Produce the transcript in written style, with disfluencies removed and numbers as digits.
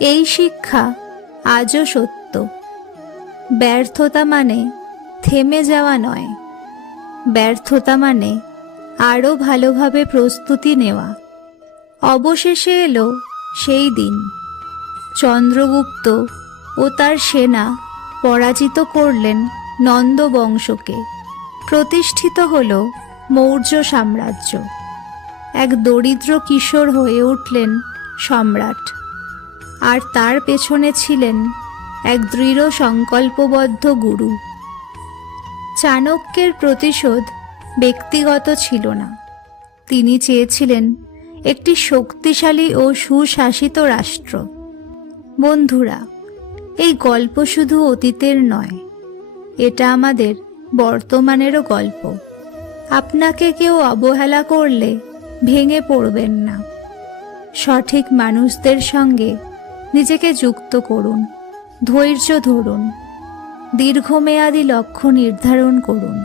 এই শিক্ষা আজও সত্য। ব্যর্থতা মানে থেমে যাওয়া নয়, ব্যর্থতা মানে আরও ভালোভাবে প্রস্তুতি নেওয়া। অবশেষে এলো সেই দিন। চন্দ্রগুপ্ত ও তার সেনা পরাজিত করলেন নন্দ বংশকে। প্রতিষ্ঠিত হল মৌর্য সাম্রাজ্য। এক দরিদ্র কিশোর হয়ে উঠলেন সম্রাট, আর তার পেছনে ছিলেন এক দৃঢ় সংকল্পবদ্ধ গুরু। চাণক্যের প্রতিশোধ ব্যক্তিগত ছিল না, তিনি চেয়েছিলেন একটি শক্তিশালী ও সুশাসিত রাষ্ট্র। বন্ধুরা, এই গল্প শুধু অতীতের নয়, এটা আমাদের বর্তমানেরও গল্প। আপনাকে কেউ অবহেলা করলে ভেঙে পড়বেন না। সঠিক মানুষদের সঙ্গে নিজেকে যুক্ত করুন, ধৈর্য ধরুন, দীর্ঘমেয়াদী লক্ষ্য নির্ধারণ করুন।